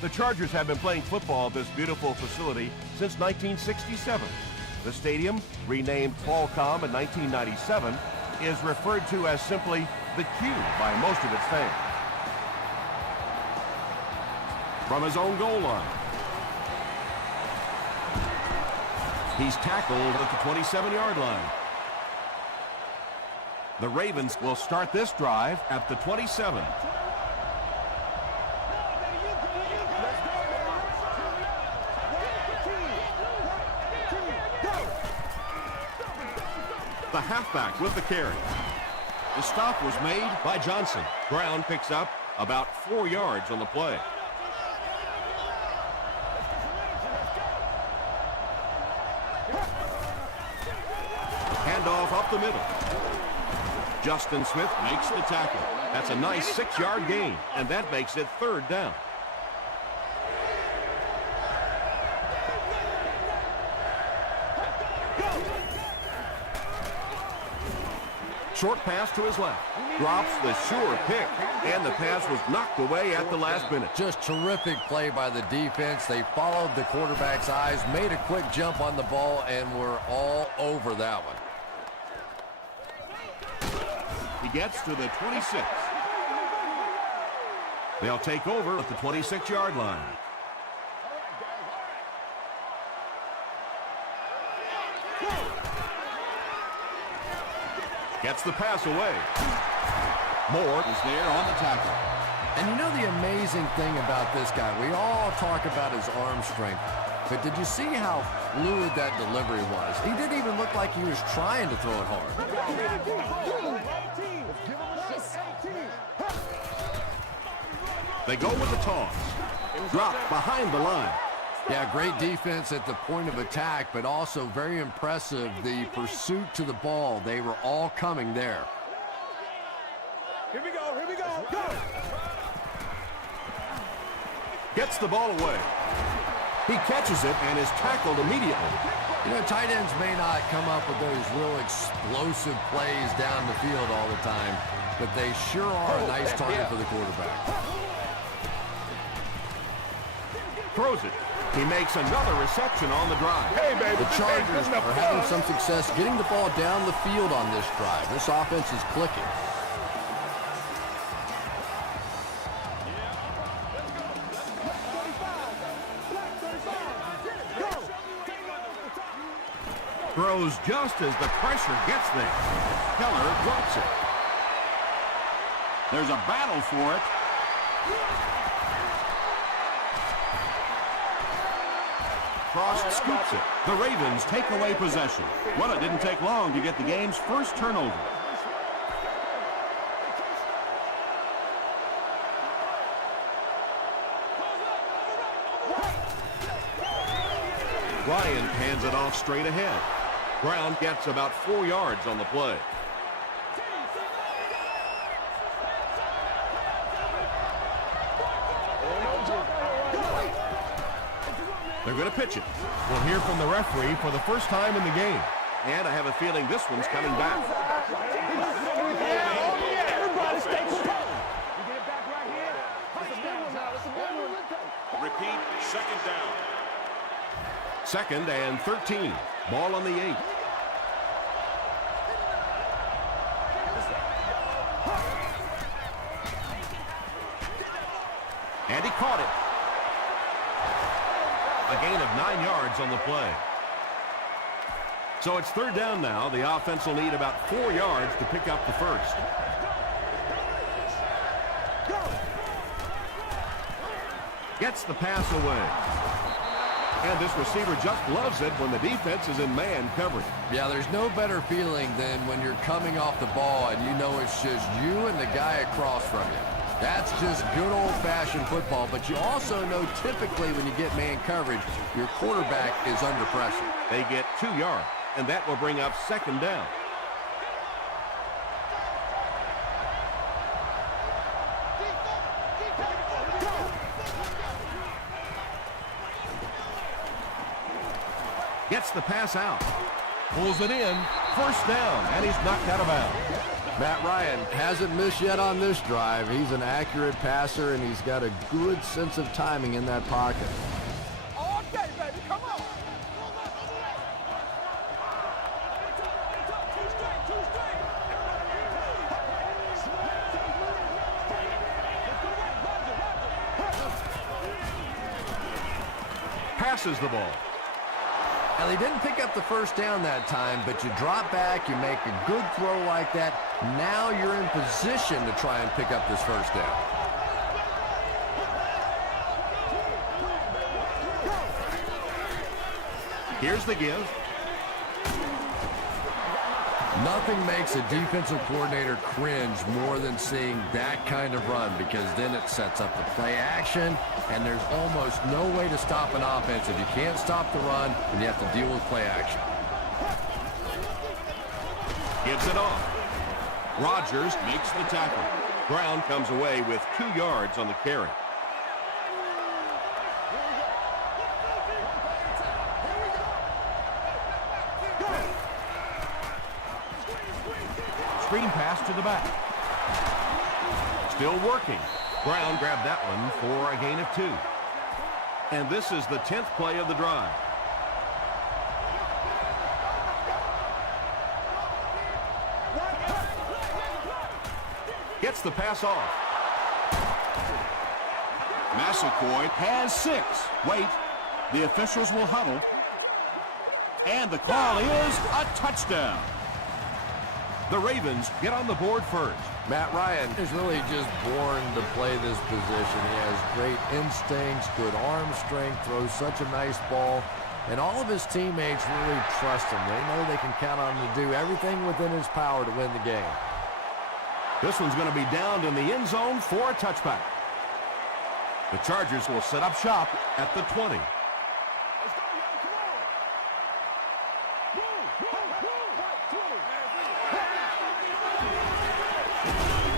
The Chargers have been playing football at this beautiful facility since 1967. The stadium, renamed Qualcomm in 1997, is referred to as simply the Q by most of its fans. From his own goal line, he's tackled at the 27-yard line. The Ravens will start this drive at the 27. The halfback with the carry. The stop was made by Johnson. Brown picks up about 4 yards on the play. Handoff up the middle. Justin Smith makes the tackle. That's a nice 6-yard gain, and that makes it 3rd down. Short pass to his left. Drops the sure pick, and the pass was knocked away at the last minute. Just terrific play by the defense. They followed the quarterback's eyes, made a quick jump on the ball, and were all over that one. He gets to the 26. They'll take over at the 26-yard line. Gets the pass away. Moore is there on the tackle. And you know the amazing thing about this guy, we all talk about his arm strength, but did you see how fluid that delivery was? He didn't even look like he was trying to throw it hard. They go with the toss. Drop behind the line. Yeah, great defense at the point of attack, but also very impressive, the pursuit to the ball. They were all coming there. Here we go, go! Gets the ball away. He catches it and is tackled immediately. You know, tight ends may not come up with those real explosive plays down the field all the time, but they sure are a nice target for the quarterback. Throws it. He makes another reception on the drive. Hey, baby. The Chargers are having some success getting the ball down the field on this drive. This offense is clicking. Throws just as the pressure gets there. Keller drops it. There's a battle for it. Frost scoops it. The Ravens take away possession. Well, it didn't take long to get the game's first turnover. Ryan hands it off straight ahead. Brown gets about 4 yards on the play. They're going to pitch it. We'll hear from the referee for the first time in the game. And I have a feeling this one's coming back. Everybody stay composed. Repeat, 2nd down. 2nd and 13. Ball on the 8. And he caught it. A gain of 9 yards on the play. So it's 3rd down now. The offense will need about 4 yards to pick up the first. Gets the pass away. And this receiver just loves it when the defense is in man coverage. Yeah, there's no better feeling than when you're coming off the ball and you know it's just you and the guy across from you. That's just good old-fashioned football, but you also know typically when you get man coverage, your quarterback is under pressure. They get 2 yards, and that will bring up 2nd down. Gets the pass out. Pulls it in. 1st down, and he's knocked out of bounds. Matt Ryan hasn't missed yet on this drive. He's an accurate passer, and he's got a good sense of timing in that pocket. Okay, baby, come on. Passes the ball. Now, they didn't pick up the first down that time, but you drop back, you make a good throw like that. Now you're in position to try and pick up this first down. Here's the give. Nothing makes a defensive coordinator cringe more than seeing that kind of run, because then it sets up the play action, and there's almost no way to stop an offense if you can't stop the run and you have to deal with play action. Gives it off. Rodgers makes the tackle. Brown comes away with 2 yards on the carry. Screen pass to the back. Still working. Brown grabbed that one for a gain of 2. And this is the 10th play of the drive. Gets the pass off. Massaquoi has 6. Wait, the officials will huddle. And the call is a touchdown. The Ravens get on the board first. Matt Ryan is really just born to play this position. He has great instincts, good arm strength, throws such a nice ball, and all of his teammates really trust him. They know they can count on him to do everything within his power to win the game. This one's going to be downed in the end zone for a touchback. The Chargers will set up shop at the 20.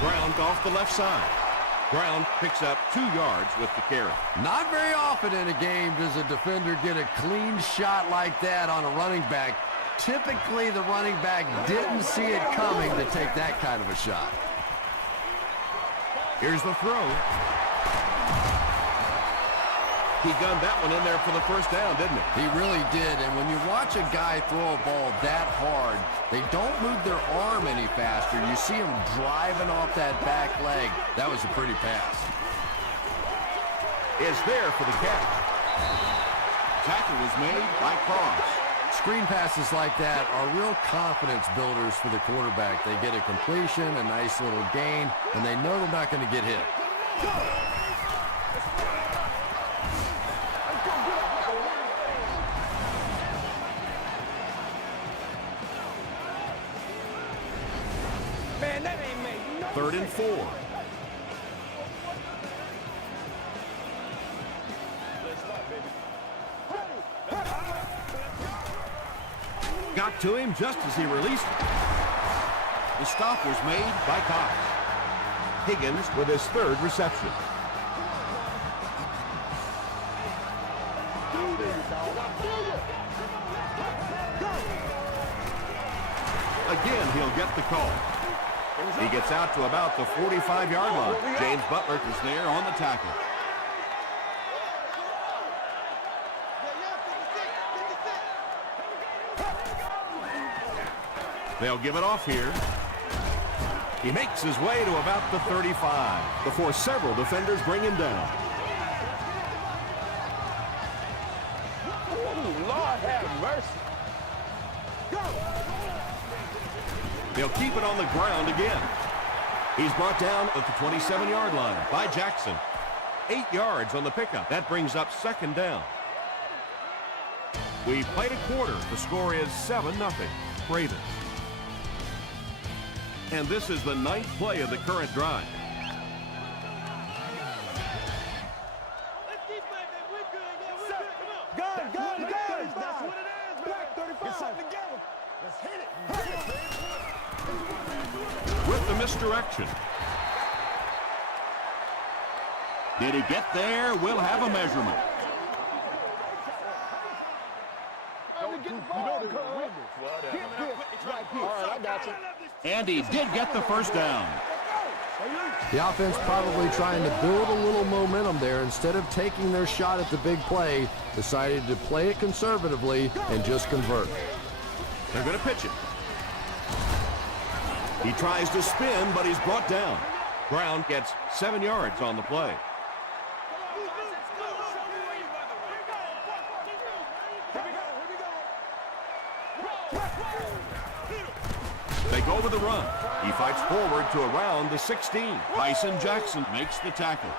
Brown off the left side. Brown picks up 2 yards with the carry. Not very often in a game does a defender get a clean shot like that on a running back. Typically, the running back didn't see it coming to take that kind of a shot. Here's the throw. He gunned that one in there for the first down, didn't he? He really did, and when you watch a guy throw a ball that hard, they don't move their arm any faster. You see him driving off that back leg. That was a pretty pass. Is there for the catch. Tackle was made by Cross. Screen passes like that are real confidence builders for the quarterback. They get a completion, a nice little gain, and they know they're not going to get hit. Man, that ain't made no 3rd and 4. Got to him just as he released it. The stop was made By Cox. Higgins with his 3rd reception. Again, he'll get the call. He gets out to about the 45-yard line. James Butler was there on the tackle. They'll give it off here. He makes his way to about the 35 before several defenders bring him down. Ooh, Lord have mercy. They'll keep it on the ground again. He's brought down at the 27-yard line by Jackson. 8 yards on the pickup. That brings up 2nd down. We've played a quarter. The score is 7-0. Ravens. And this is the 9th play of the current drive. Gun. That's what it is, Black 35. Get something together. Let's hit it. With the misdirection. Did he get there? We'll have a measurement. Get the ball, Get this right here. All right, I got you. And he did get the first down. The offense probably trying to build a little momentum there. Instead of taking their shot at the big play, decided to play it conservatively and just convert. They're going to pitch it. He tries to spin, but he's brought down. Brown gets 7 yards on the play. They go with the run. He fights forward to around the 16. Tyson Jackson makes the tackle.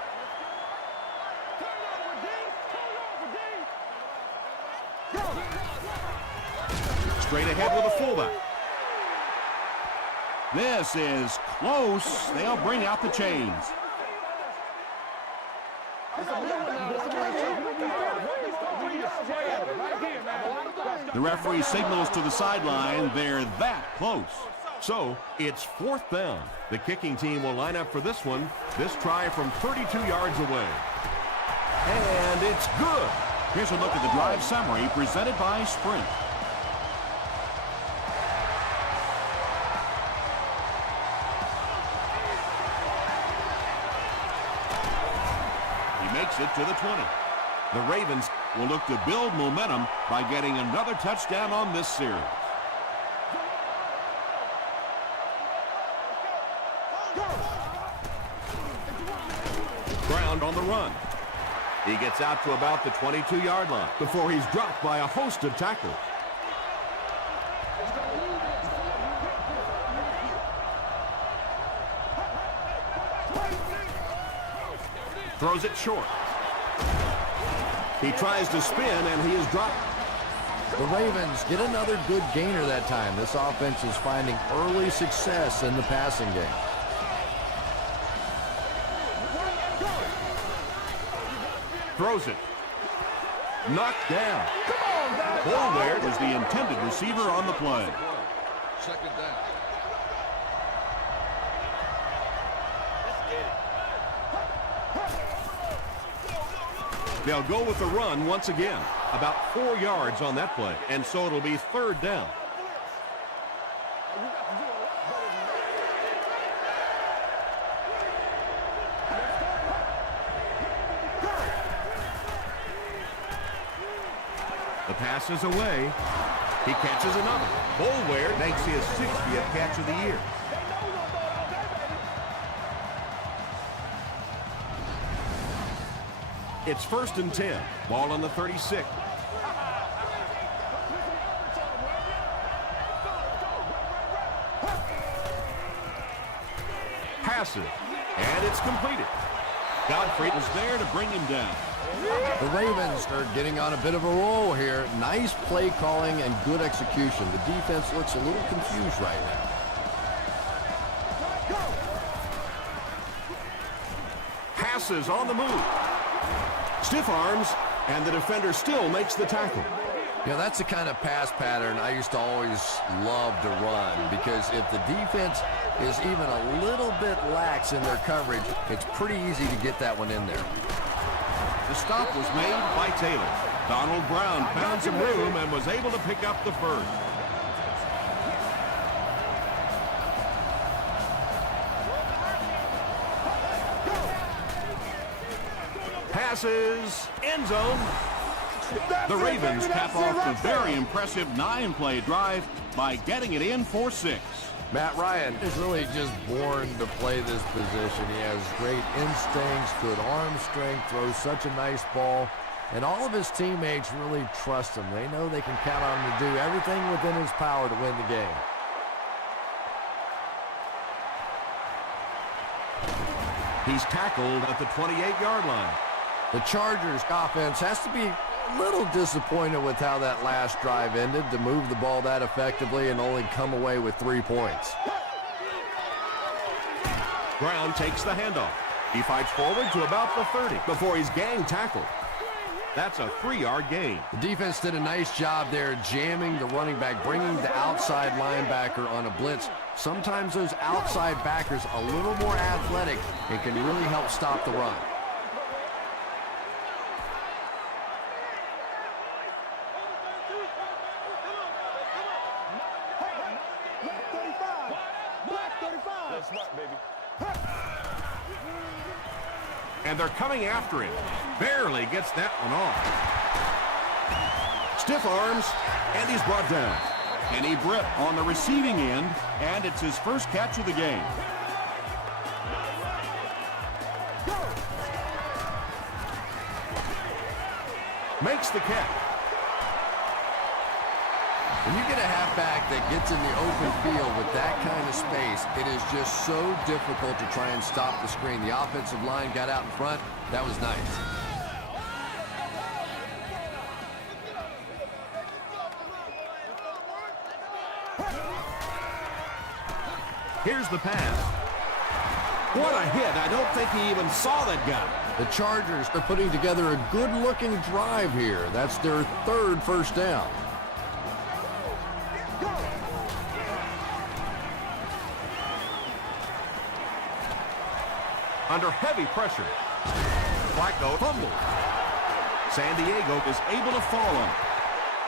Straight ahead with a fullback. This is close. They'll bring out the chains. The referee signals to the sideline. They're that close. So it's 4th down. The kicking team will line up for this one. This try from 32 yards away. And it's good. Here's a look at the drive summary presented by Sprint. He makes it to the 20. The Ravens will look to build momentum by getting another touchdown on this series. Brown on the run. He gets out to about the 22-yard line before he's dropped by a host of tacklers. Throws it short. He tries to spin, and he is dropped. The Ravens get another good gainer that time. This offense is finding early success in the passing game. Throws it. Knocked down. Boulware was the intended receiver on the play. Second down. They'll go with the run once again. About 4 yards on that play, and so it'll be 3rd down. The pass is away. He catches another. Boulware makes his 60th catch of the year. It's 1st and 10. Ball on the 36. Passes, and it's completed. Godfrey was there to bring him down. The Ravens are getting on a bit of a roll here. Nice play calling and good execution. The defense looks a little confused right now. Passes on the move. Stiff arms, and the defender still makes the tackle. You know, that's the kind of pass pattern I used to always love to run, because if the defense is even a little bit lax in their coverage, it's pretty easy to get that one in there. The stop was made by Taylor. Donald Brown found some room and was able to pick up the first. Passes, end zone. The Ravens cap off the very impressive 9-play drive by getting it in for 6. Matt Ryan is really just born to play this position. He has great instincts, good arm strength, throws such a nice ball, and all of his teammates really trust him. They know they can count on him to do everything within his power to win the game. He's tackled at the 28-yard line. The Chargers offense has to be a little disappointed with how that last drive ended, to move the ball that effectively and only come away with 3 points. Brown takes the handoff. He fights forward to about the 30 before he's gang tackled. That's a 3-yard gain. The defense did a nice job there jamming the running back, bringing the outside linebacker on a blitz. Sometimes those outside backers a little more athletic and can really help stop the run. And they're coming after him. Barely gets that one off. Stiff arms, and he's brought down. Kenny Britt on the receiving end, and it's his first catch of the game. Makes the catch. When you get a halfback that gets in the open field with that kind of space, it is just so difficult to try and stop the screen. The offensive line got out in front. That was nice. Here's the pass. What a hit. I don't think he even saw that guy. The Chargers are putting together a good-looking drive here. That's their third first down. Under heavy pressure. Flacco fumbles. San Diego is able to fall on it.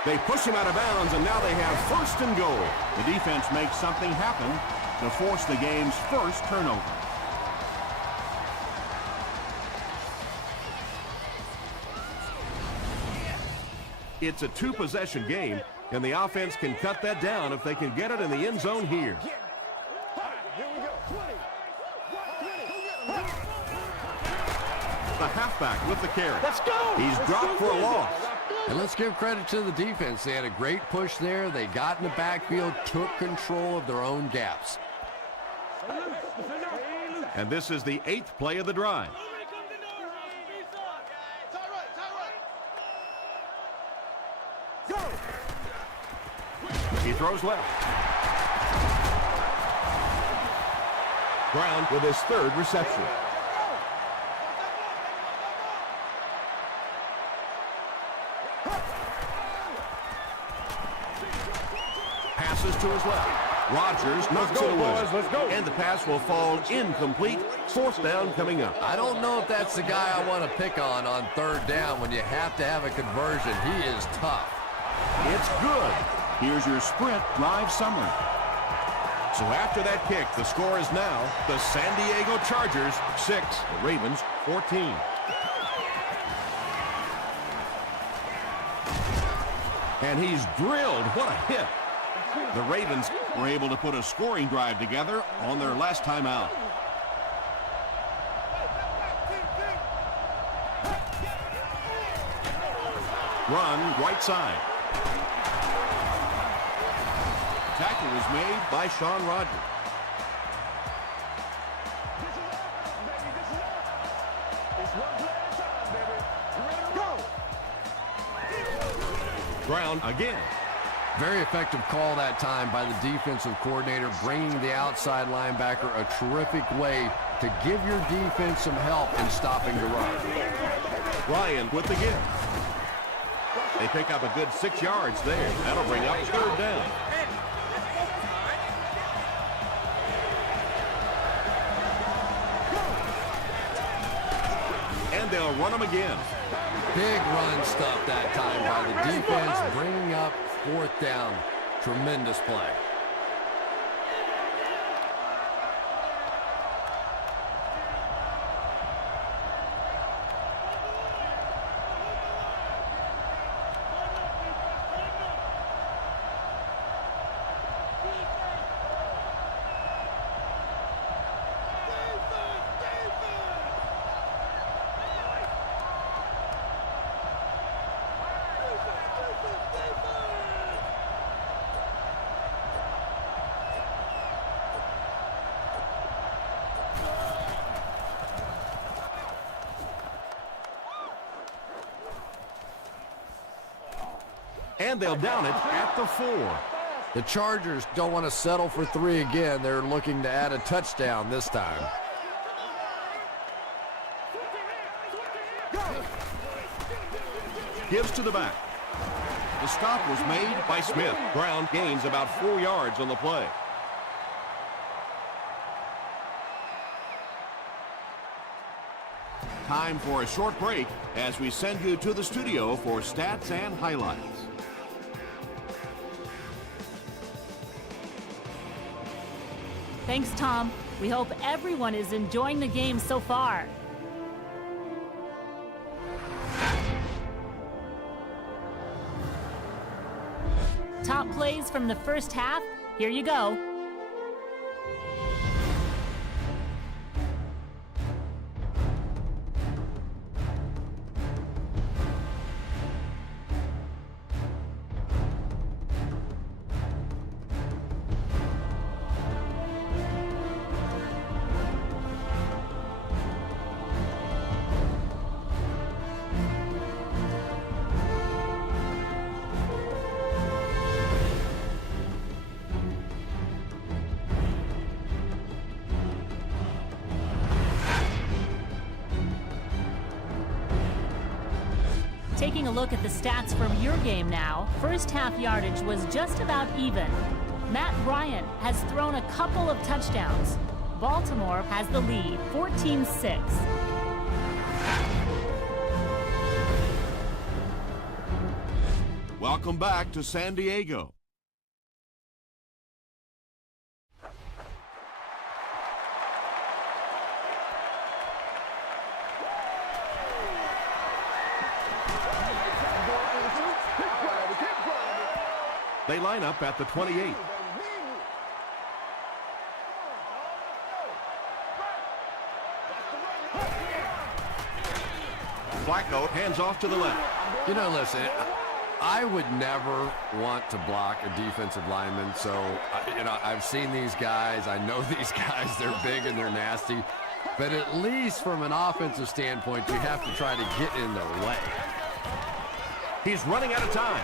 They push him out of bounds, and now they have first and goal. The defense makes something happen to force the game's first turnover. It's a two-possession game, and the offense can cut that down if they can get it in the end zone here. The halfback with the carry. Let's go! He's dropped for a loss. And let's give credit to the defense. They had a great push there. They got in the backfield, took control of their own gaps. And this is the 8th play of the drive. He throws left. Brown with his third reception. Passes to his left. Rodgers knocks it away. Let's go. And the pass will fall incomplete. Fourth down coming up. I don't know if that's the guy I want to pick on third down when you have to have a conversion. He is tough. It's good. Here's your sprint drive summary. So after that kick, the score is now the San Diego Chargers 6, the Ravens 14. And he's drilled. What a hit. The Ravens were able to put a scoring drive together on their last time out. Run right side. Tackle was made by Shaun Rogers. Brown again. Very effective call that time by the defensive coordinator, bringing the outside linebacker a terrific way to give your defense some help in stopping the run. Ryan with the give. They pick up a good 6 yards there. That'll bring up third down. And they'll run them again. Big run stuff that time by the defense, bringing up fourth down. Tremendous play. And they'll down it at the 4. The Chargers don't want to settle for 3 again. They're looking to add a touchdown this time. Gives to the back. The stop was made by Smith. Brown gains about 4 yards on the play. Time for a short break as we send you to the studio for stats and highlights. Thanks, Tom. We hope everyone is enjoying the game so far. Top plays from the first half, here you go. Taking a look at the stats from your game now, first half yardage was just about even. Matt Bryant has thrown a couple of touchdowns. Baltimore has the lead, 14-6. Welcome back to San Diego. They line up at the 28. Flacco hands off to the left. You know, listen, I would never want to block a defensive lineman, so, I've seen these guys. I know these guys. They're big and they're nasty. But at least from an offensive standpoint, you have to try to get in their way. He's running out of time.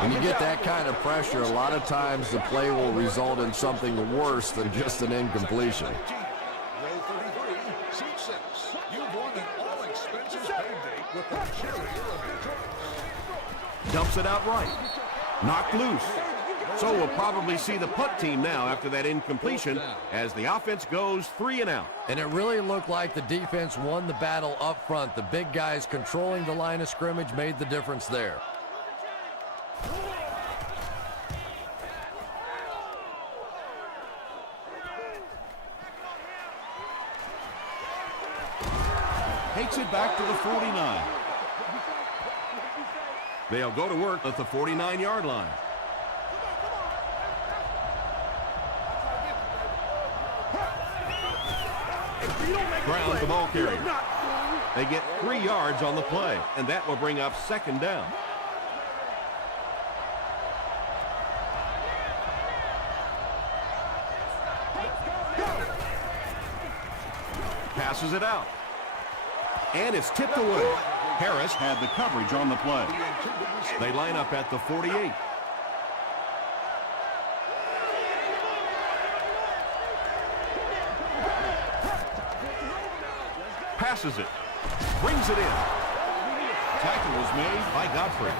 When you get that kind of pressure, a lot of times the play will result in something worse than just an incompletion. Row 33, seat 6. You've won an all-expenses paid date with the cheerleader of your choice. Dumps it out right. Knocked loose. So we'll probably see the punt team now after that incompletion as the offense goes 3 and out. And it really looked like the defense won the battle up front. The big guys controlling the line of scrimmage made the difference there. Takes it back to the 49. They'll go to work at the 49-yard line. Ground the ball carrier. They get 3 yards on the play, and that will bring up second down. Passes it out. And it's tipped away. Harris had the coverage on the play. They line up at the 48. Passes it. Brings it in. Tackle was made By Godfrey.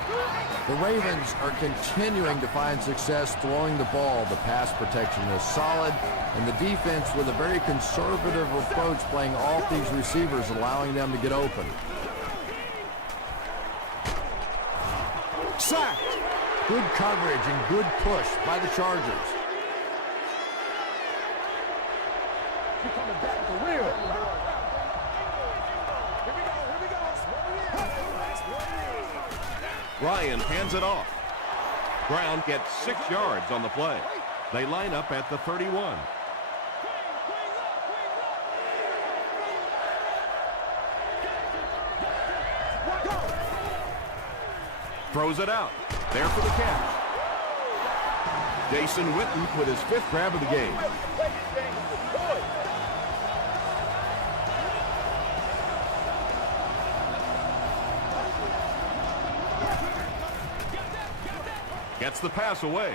The Ravens are continuing to find success throwing the ball. The pass protection is solid, and the defense with a very conservative approach playing off these receivers, allowing them to get open. Sacked. Good coverage and good push by the Chargers. Ryan hands it off. Brown gets 6 yards on the play. They line up at the 31. Throws it out. There for the catch. Jason Witten with his 5th grab of the game. Gets the pass away.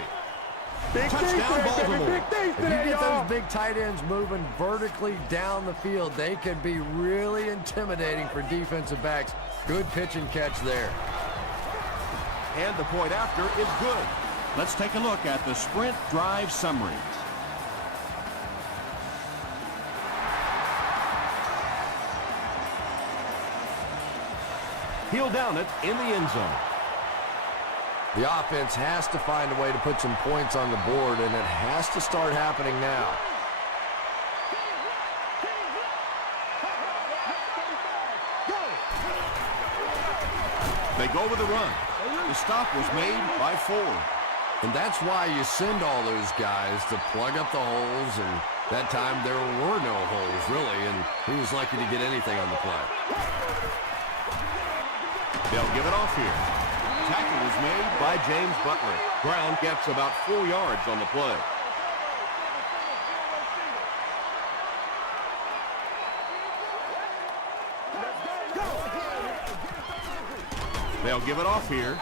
Touchdown, Baltimore. If you get those big tight ends moving vertically down the field, they can be really intimidating for defensive backs. Good pitch and catch there. And the point after is good. Let's take a look at the sprint drive summary. He'll down it in the end zone. The offense has to find a way to put some points on the board, and it has to start happening now. They go with the run. The stop was made by Ford. And that's why you send all those guys to plug up the holes, and that time there were no holes, really, and he was lucky to get anything on the play. They'll give it off here. Tackle was made by James Butler. Brown gets about 4 yards on the play. They'll give it off here.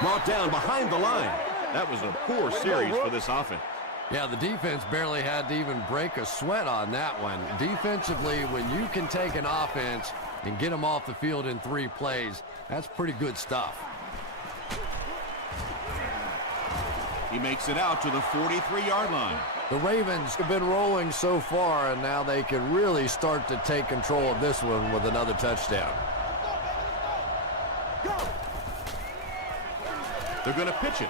Brought down behind the line. That was a poor series for this offense. Yeah, the defense barely had to even break a sweat on that one. Defensively, when you can take an offense and get them off the field in 3 plays, that's pretty good stuff. He makes it out to the 43-yard line. The Ravens have been rolling so far, and now they can really start to take control of this one with another touchdown. They're going to pitch it.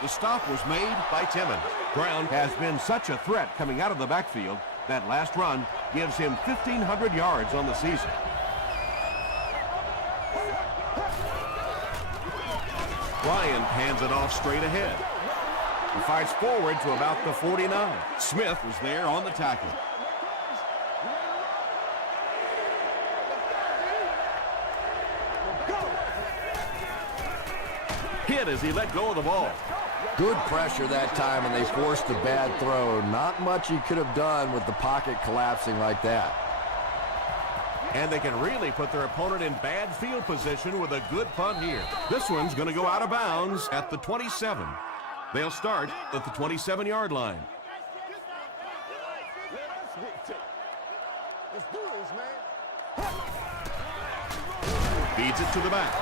The stop was made by Timmons. Brown has been such a threat coming out of the backfield. That last run gives him 1,500 yards on the season. Ryan hands it off straight ahead. He fights forward to about the 49. Smith was there on the tackle. Hit as he let go of the ball. Good pressure that time, and they forced a bad throw. Not much he could have done with the pocket collapsing like that. And they can really put their opponent in bad field position with a good punt here. This one's going to go out of bounds at the 27. They'll start at the 27-yard line. Feeds it to the back.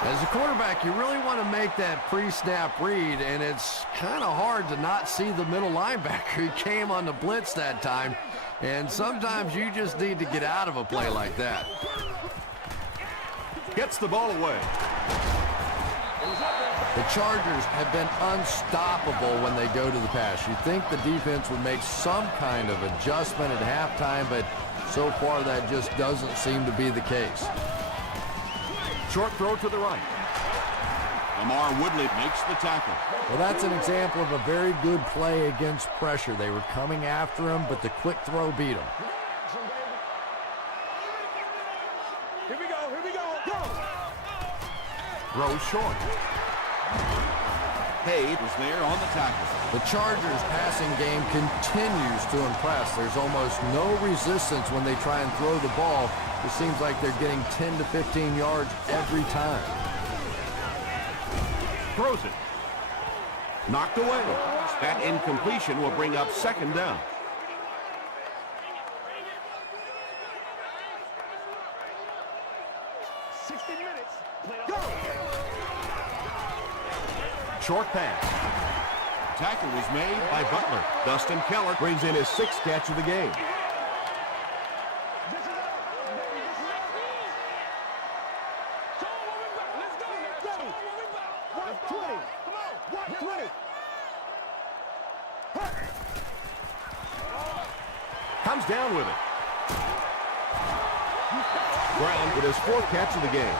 As a quarterback, you really want to make that pre-snap read, and it's kind of hard to not see the middle linebacker. He came on the blitz that time, and sometimes you just need to get out of a play like that. Gets the ball away. The Chargers have been unstoppable when they go to the pass. You'd think the defense would make some kind of adjustment at halftime, but so far that just doesn't seem to be the case. Short throw to the right. Lamar Woodley makes the tackle. Well, that's an example of a very good play against pressure. They were coming after him, but the quick throw beat him. Here we go, go! Throw short. Hayes was there on the tackle. The Chargers' passing game continues to impress. There's almost no resistance when they try and throw the ball. It seems like they're getting 10 to 15 yards every time. Throws it. Knocked away. That incompletion will bring up second down. Short pass. Tackle was made By Butler. Dustin Keller brings in his 6th catch of the game. Comes down with it. Brown with his 4th catch of the game.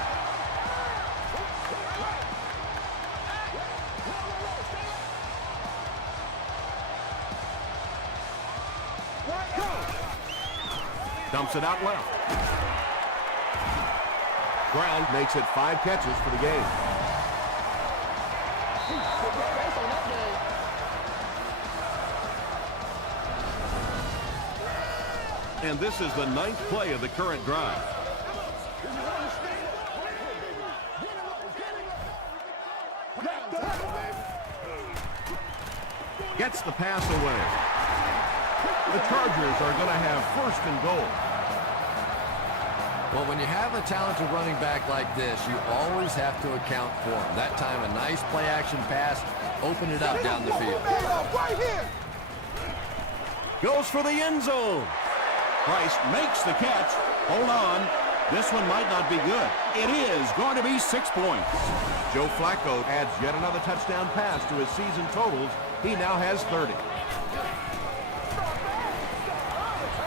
Dumps it out well. Brown makes it 5 catches for the game. And this is the 9th play of the current drive. Gets the pass away. The Chargers are going to have 1st and goal. Well, when you have a talented running back like this, you always have to account for him. That time, a nice play-action pass opened it up down the field. Goes for the end zone. Price makes the catch. Hold on. This one might not be good. It is going to be 6 points. Joe Flacco adds yet another touchdown pass to his season totals. He now has 30.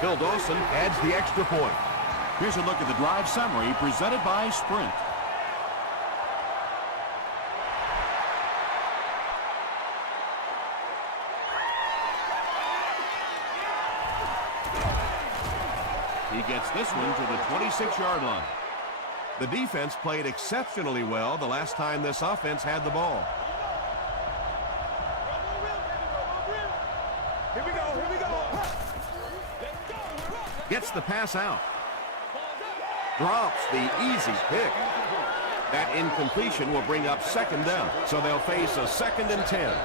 Bill Dawson adds the extra point. Here's a look at the drive summary presented by Sprint. He gets this one to the 26-yard line. The defense played exceptionally well the last time this offense had the ball. Here we go. Gets the pass out. Drops the easy pick. That incompletion will bring up second down, so they'll face a 2nd and 10.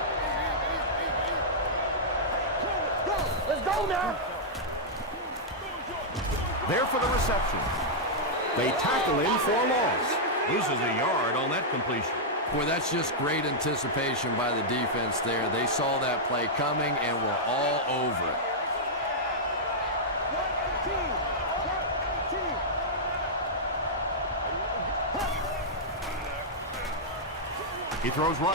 Let's go now. There for the reception. They tackle him for a loss. Loses a yard on that completion. Boy, that's just great anticipation by the defense there. They saw that play coming and were all over it. He throws right.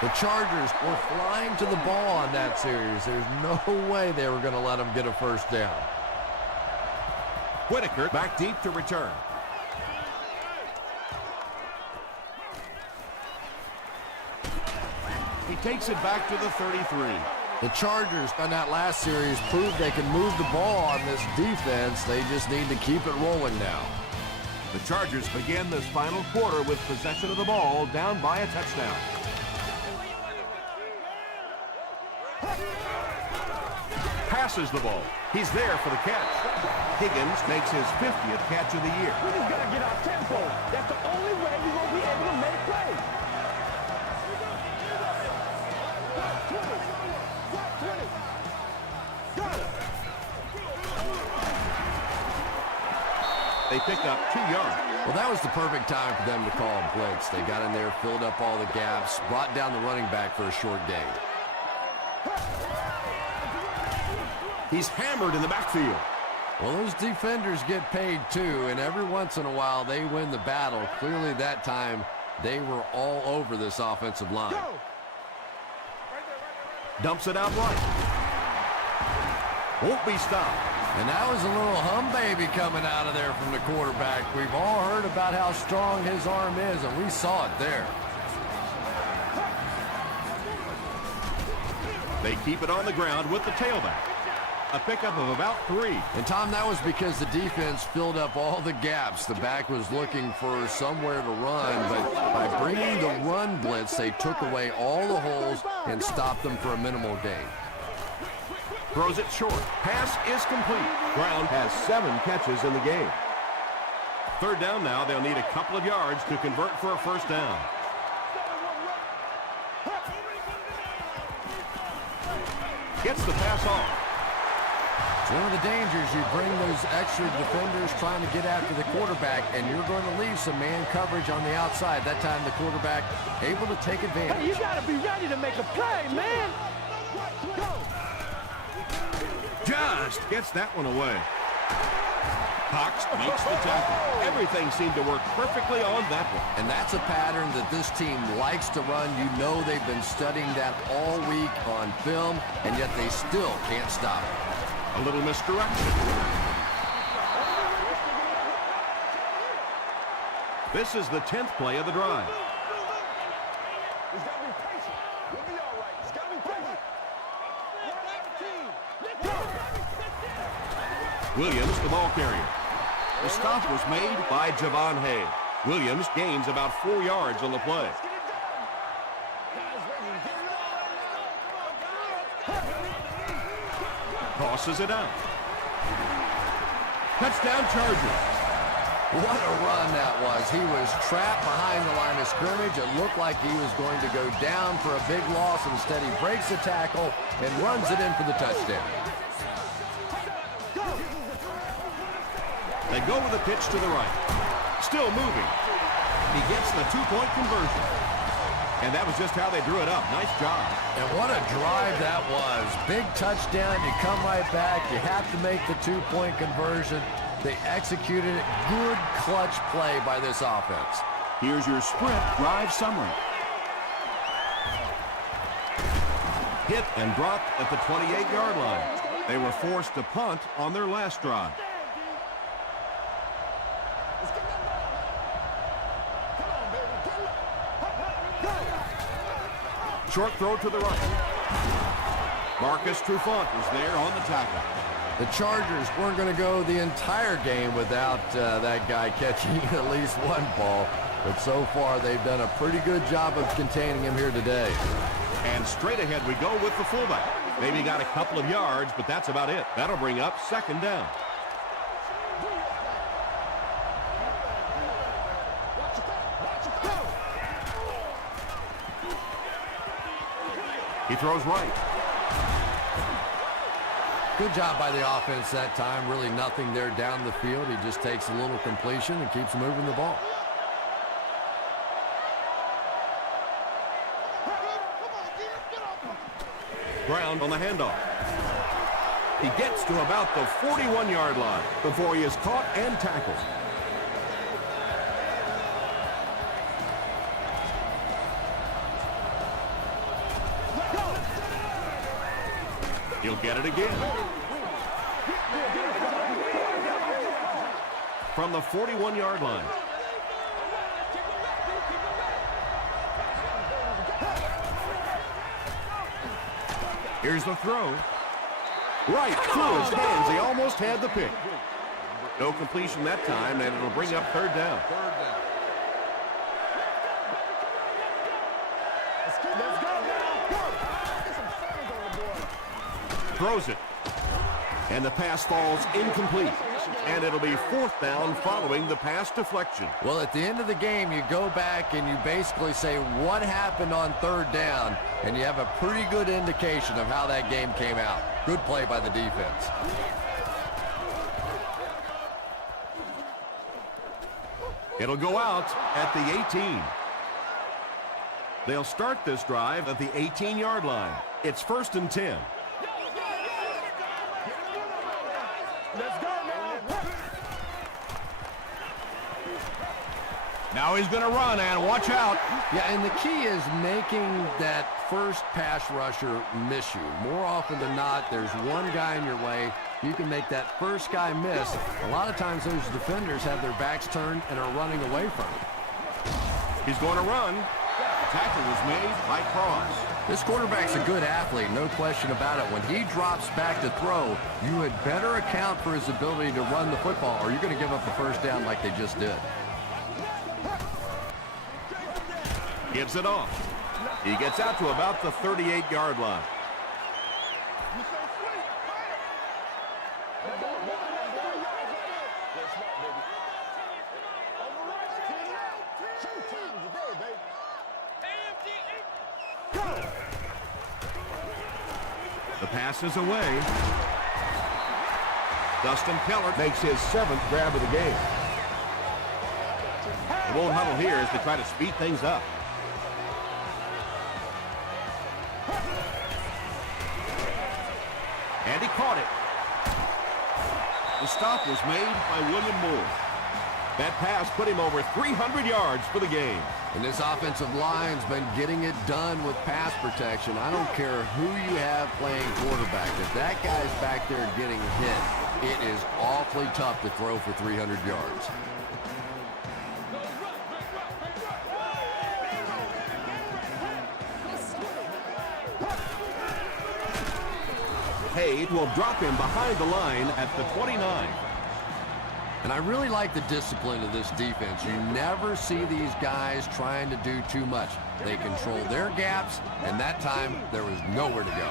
The Chargers were flying to the ball on that series. There's no way they were going to let them get a first down. Whitaker back deep to return. He takes it back to the 33. The Chargers on that last series proved they can move the ball on this defense. They just need to keep it rolling now. The Chargers begin this final quarter with possession of the ball, down by a touchdown. Passes the ball. He's there for the catch. Higgins makes his 50th catch of the year. We just gotta get our tempo. That's the only way we're gonna be able to make plays. They pick up 2 yards. Well, that was the perfect time for them to call a blitz. They got in there, filled up all the gaps, brought down the running back for a short gain. He's hammered in the backfield. Well, those defenders get paid too, and every once in a while they win the battle. Clearly that time they were all over this offensive line. Dumps it out right. Won't be stopped. And that was a little hum baby coming out of there from the quarterback. We've all heard about how strong his arm is, and we saw it there. They keep it on the ground with the tailback. A pickup of about 3. And, Tom, that was because the defense filled up all the gaps. The back was looking for somewhere to run, but by bringing the run blitz, they took away all the holes and stopped them for a minimal gain. Throws it short. Pass is complete. Brown has 7 catches in the game. 3rd down now. They'll need a couple of yards to convert for a first down. Gets the pass off. It's one of the dangers. You bring those extra defenders trying to get after the quarterback, and you're going to leave some man coverage on the outside. That time the quarterback able to take advantage. Hey, you got to be ready to make a play, man. Just gets that one away. Cox makes the tackle. Everything seemed to work perfectly on that one. And that's a pattern that this team likes to run. You know they've been studying that all week on film, and yet they still can't stop it. A little misdirection. This is the 10th play of the drive. It's got to be patient. We'll be all right. It's got to be patient. Williams, the ball carrier. The stop was made by Javon Hay. Williams gains about 4 yards on the play. Tosses it out. Touchdown Chargers. What a run that was. He was trapped behind the line of scrimmage. It looked like he was going to go down for a big loss. Instead, he breaks the tackle and runs it in for the touchdown. They go with a pitch to the right. Still moving. He gets the 2-point conversion. And that was just how they drew it up. Nice job. And what a drive that was. Big touchdown. You come right back. You have to make the 2-point conversion. They executed it. Good clutch play by this offense. Here's your sprint drive summary. Hit and dropped at the 28-yard line. They were forced to punt on their last drive. Short throw to the right. Marcus Trufant is there on the tackle. The Chargers weren't going to go the entire game without that guy catching at least one ball. But so far, they've done a pretty good job of containing him here today. And straight ahead we go with the fullback. Maybe got a couple of yards, but that's about it. That'll bring up second down. He throws right. Good job by the offense that time. Really nothing there down the field. He just takes a little completion and keeps moving the ball. Ground on the handoff. He gets to about the 41-yard line before he is caught and tackled. He'll get it again. From the 41-yard line. Here's the throw. Right through his hands. He almost had the pick. No completion that time, and it'll bring up third down. Throws it. And the pass falls incomplete. And it'll be fourth down following the pass deflection. Well, at the end of the game, you go back and you basically say what happened on third down, and you have a pretty good indication of how that game came out. Good play by the defense. It'll go out at the 18. They'll start this drive at the 18-yard line. It's 1st and 10. Let's go, man. Now he's going to run, and watch out. Yeah, and the key is making that first pass rusher miss you. More often than not, there's one guy in your way. You can make that first guy miss. A lot of times those defenders have their backs turned and are running away from him. He's going to run. Tackle was made by Cross. This quarterback's a good athlete, no question about it. When he drops back to throw, you had better account for his ability to run the football, or you're going to give up the first down like they just did. Gives it off. He gets out to about the 38-yard line. The pass is away. Dustin Keller makes his 7th grab of the game. The won't huddle here as they try to speed things up. And he caught it. The stop was made by William Moore. That pass put him over 300 yards for the game. And this offensive line's been getting it done with pass protection. I don't care who you have playing quarterback. If that guy's back there getting hit, it is awfully tough to throw for 300 yards. Haid will drop him behind the line at the 29. And I really like the discipline of this defense. You never see these guys trying to do too much. They control their gaps, and that time there was nowhere to go.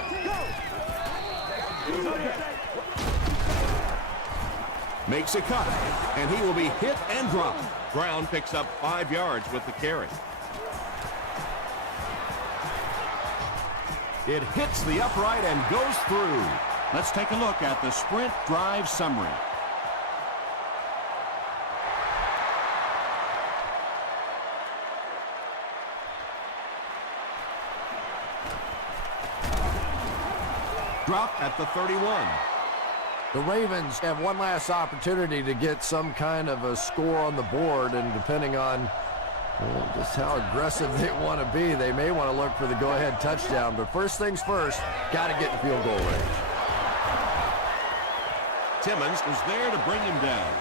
Makes a cut, and he will be hit and dropped. Brown picks up 5 yards with the carry. It hits the upright and goes through. Let's take a look at the sprint drive summary. Drop at the 31. The Ravens have one last opportunity to get some kind of a score on the board, and depending on just how aggressive they want to be, they may want to look for the go-ahead touchdown. But first things first, got to get in field goal range. Timmons is there to bring him down.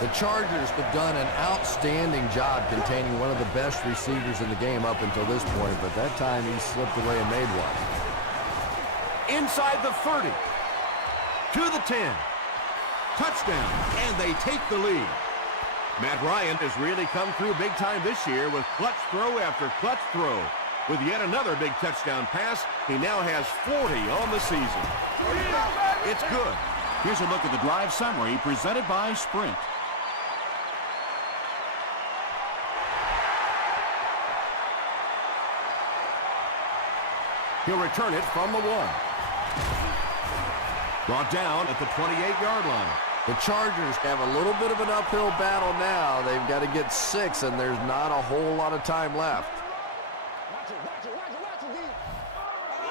The Chargers have done an outstanding job containing one of the best receivers in the game up until this point, but that time he slipped away and made one. Inside the 30. to the 10. Touchdown, and they take the lead. Matt Ryan has really come through big time this year with clutch throw after clutch throw. With yet another big touchdown pass, he now has 40 on the season. It's good. Here's a look at the drive summary presented by Sprint. He'll return it from the 1. Brought down at the 28-yard line. The Chargers have a little bit of an uphill battle now. They've got to get 6, and there's not a whole lot of time left.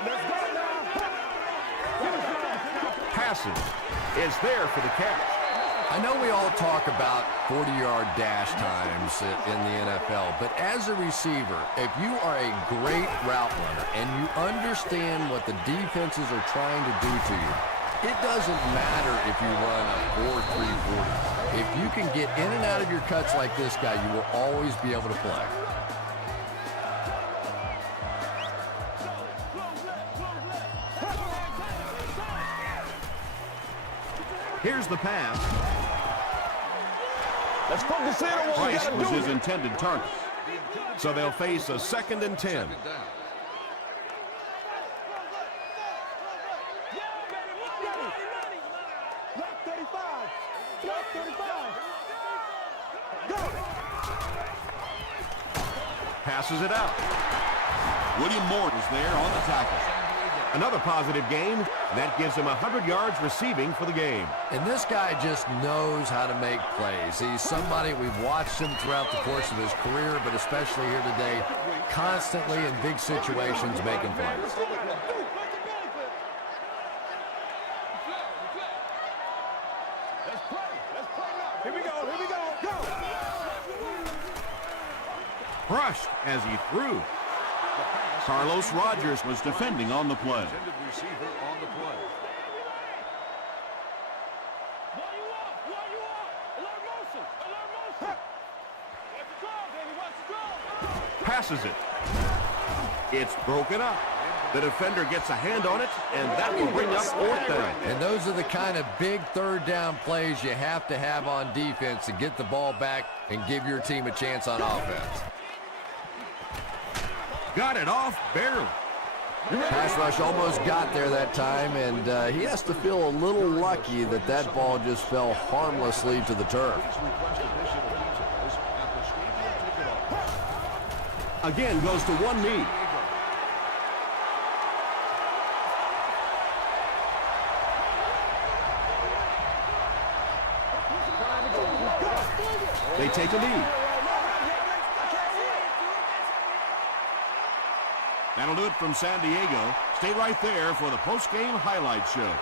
Let's go now. Passes is there for the catch. I know we all talk about 40-yard dash times in the NFL, but as a receiver, if you are a great route runner and you understand what the defenses are trying to do to you, it doesn't matter if you run a 4.3 40. If you can get in and out of your cuts like this guy, you will always be able to play. Here's the pass. Let's focus in on what we Price gotta was do. his intended target. So they'll face a 2nd and 10. Block 35. Block 35. Go. Passes it out. William Moore is there on the tackle. Another positive game. That gives him 100 yards receiving for the game. And this guy just knows how to make plays. He's somebody, we've watched him throughout the course of his career, but especially here today, constantly in big situations making plays. Let's play. Let's play now. Here we go. Here we go. Go. Crushed as he threw. Carlos Rogers was defending on the play. Intended receiver on the play. Passes it. It's broken up. The defender gets a hand on it, and that will bring up 4th down. And those are the kind of big 3rd down plays you have to have on defense to get the ball back and give your team a chance on offense. Got it off barely. Pass rush almost got there that time, and he has to feel a little lucky that that ball just fell harmlessly to the turf. Again goes to one knee. They take a lead. That'll do it from San Diego. Stay right there for the post-game highlight show.